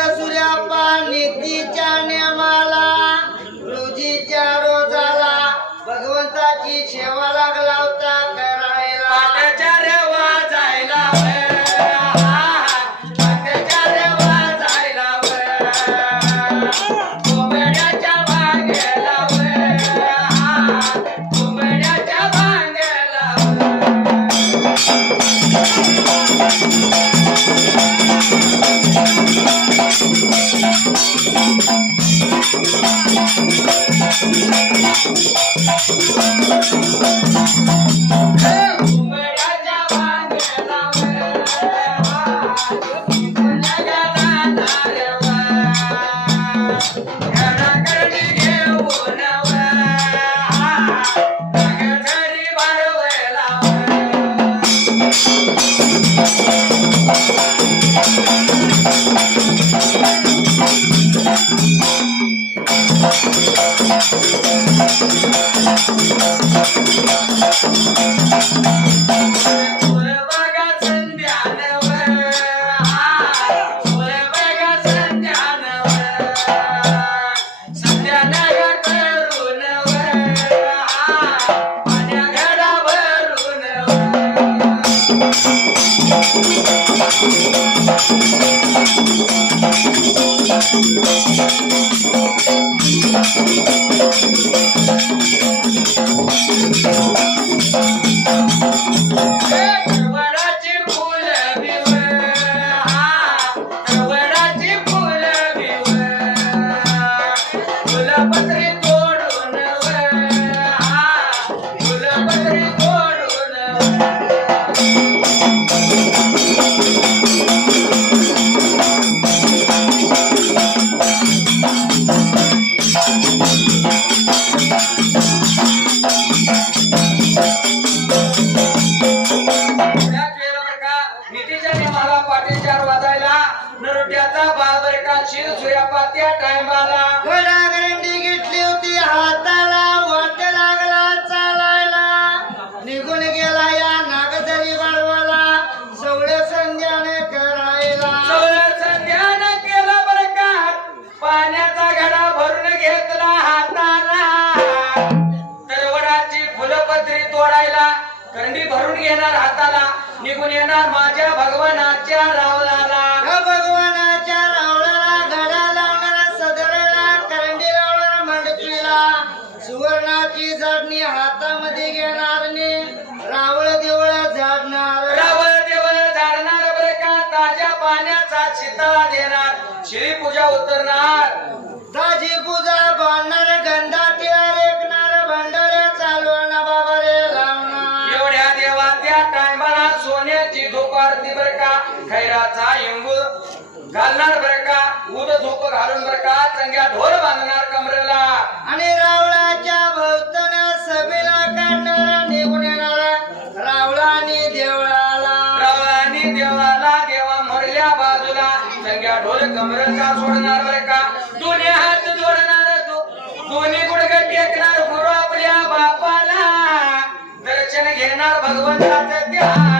Dios Thank you. निघून येणार माझ्या भगवानाच्या रावलाला. भगवानाच्या रावळाला घडा लावणारा सदराला करंडी लावणारा मंडपीला. सुवर्णाची झाडणी हातामध्ये घेणार ने रावळ देवळ झाडणार. रावळ देवळ झाडणार बरं का? ताज्या पाण्याचा शिताळा देणार. शिळी पूजा उतरणार. ताजी पूजा बांधणार ची झोप आरती बर का? खैराचा इंगूळ घालणार बर का? उद झोप घालून बर का? चंग्या ढोर बांधणार कमरेला. आणि रावळाच्या भोवतन सभेला निघून देवळाला. देवळाला देवा मरल्या बाजूला. चंग्या सोडणार बर का? दोन्ही हात जोडणार तो. दोन्ही गुडघे टेकणार गुरु आपल्या बापाला. दर्शन घेणार भगवंताचं ध्यान.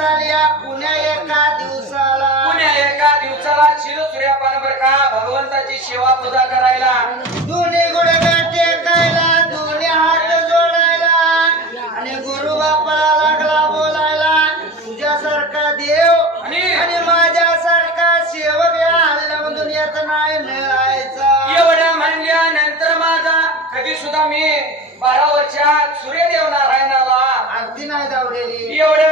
झाल्या पुण्या एका दिवसाला. पुण्या एका दिवसाला शिरो सूर्यापान बर का भगवंताची सेवा पूजा करायला. दोन्ही गुडगा टेकायला दोन्ही हात जोडायला. आणि गुरु बापाला लागला बोलायला तुझ्यासारखा देव आणि माझ्या सारखा सेवक या हल्ल्यामधून येत नाही मिळायचा. एवढ्या म्हणल्या नंतर माझा कधी सुद्धा मी बारा वर्षात सूर्यदेव नारायणाला आरती नाही धावलेली एवढ्या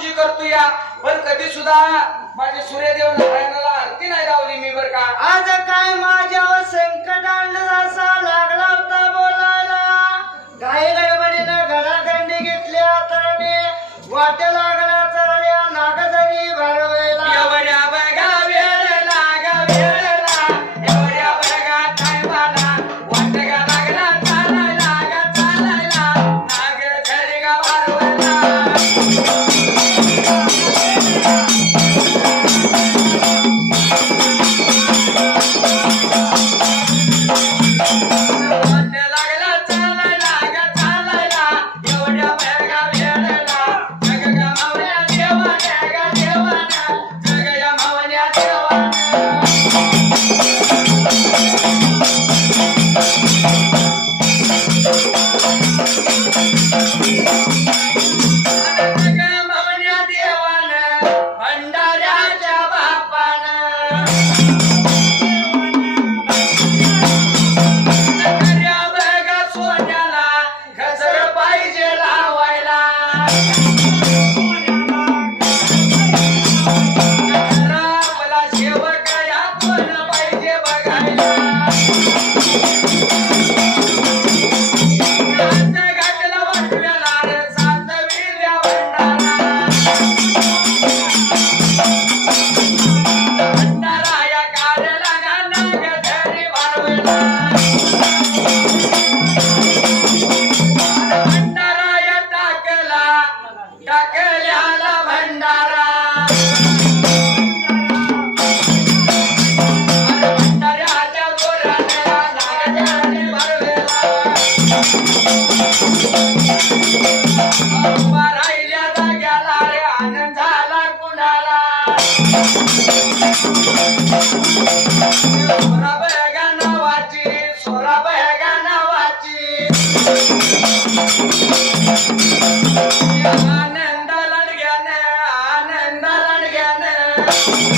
तुझी करतो या. पण कधी सुद्धा माझे सूर्यदेव नारायणाला आरती नाही लावली मी बर का? आज काय माझ्यावर संकट आणलं असा लागला होता बोलायला? घाई गडबडीनं घडाखंडी घेतली आता वाटेला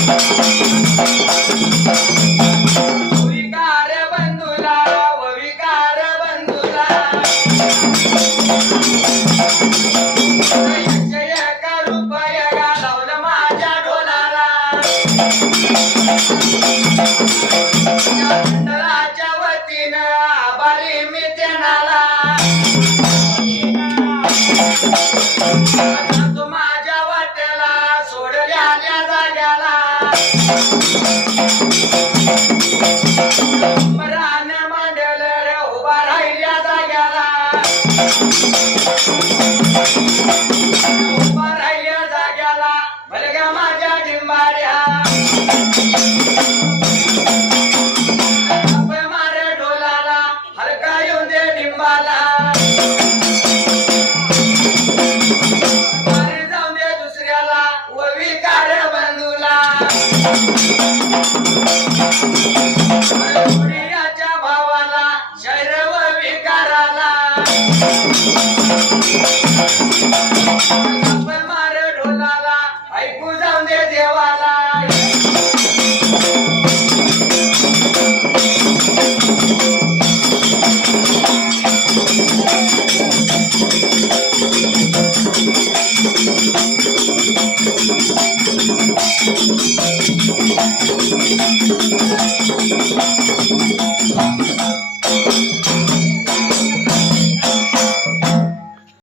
Thank you.